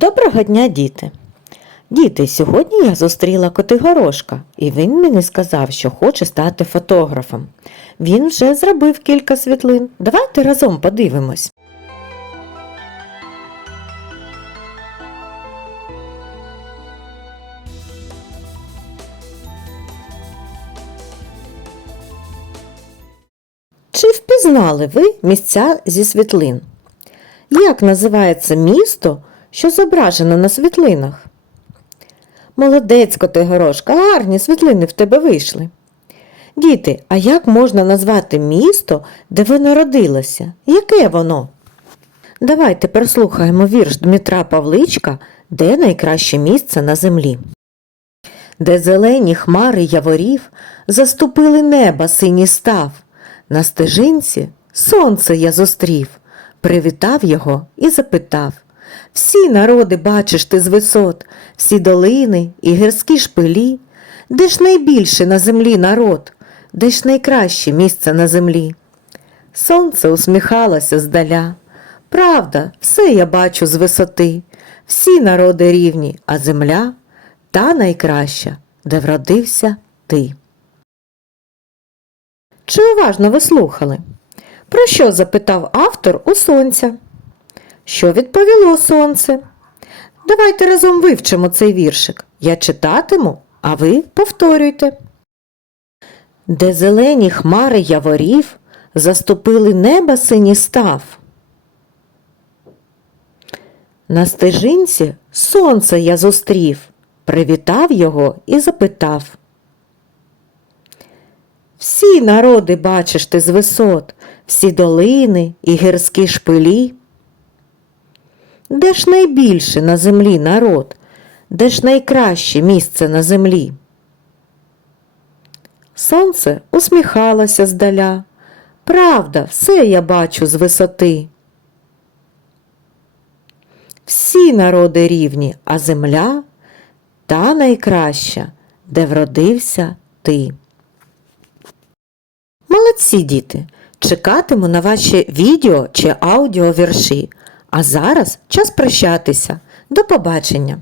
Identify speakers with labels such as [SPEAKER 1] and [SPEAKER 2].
[SPEAKER 1] Доброго дня, діти! Діти, сьогодні я зустріла Котигорошка, і він мені сказав, що хоче стати фотографом. Він вже зробив кілька світлин. Давайте разом подивимось. Чи впізнали ви місця зі світлин? Як називається місто, що зображено на світлинах? Молодець, Котигорошка, гарні світлини в тебе вийшли. Діти, а як можна назвати місто, де ви народилися? Яке воно? Давайте прослухаємо вірш Дмитра Павличка, де найкраще місце на землі. Де зелені хмари яворів заступили неба синій став, на стежинці сонце я зустрів, привітав його і запитав. Всі народи бачиш ти з висот, всі долини і гірські шпилі, де ж найбільше на землі народ, де ж найкраще місце на землі? Сонце усміхалося здаля. Правда, все я бачу з висоти, всі народи рівні, а земля та найкраща, де вродився ти. Чи уважно ви слухали? Про що запитав автор у сонця? Що відповіло сонце? Давайте разом вивчимо цей віршик. Я читатиму, а ви повторюйте. Де зелені хмари яворів заступили неба синій став. На стежинці сонце я зустрів, привітав його і запитав. Всі народи бачиш ти з висот, всі долини і гірські шпилі. Де ж найбільше на землі народ, де ж найкраще місце на землі? Сонце усміхалося здаля. Правда, все я бачу з висоти. Всі народи рівні, а земля та найкраща, де вродився ти. Молодці діти! Чекатиму на ваші відео чи аудіовірші. А зараз час прощатися. До побачення!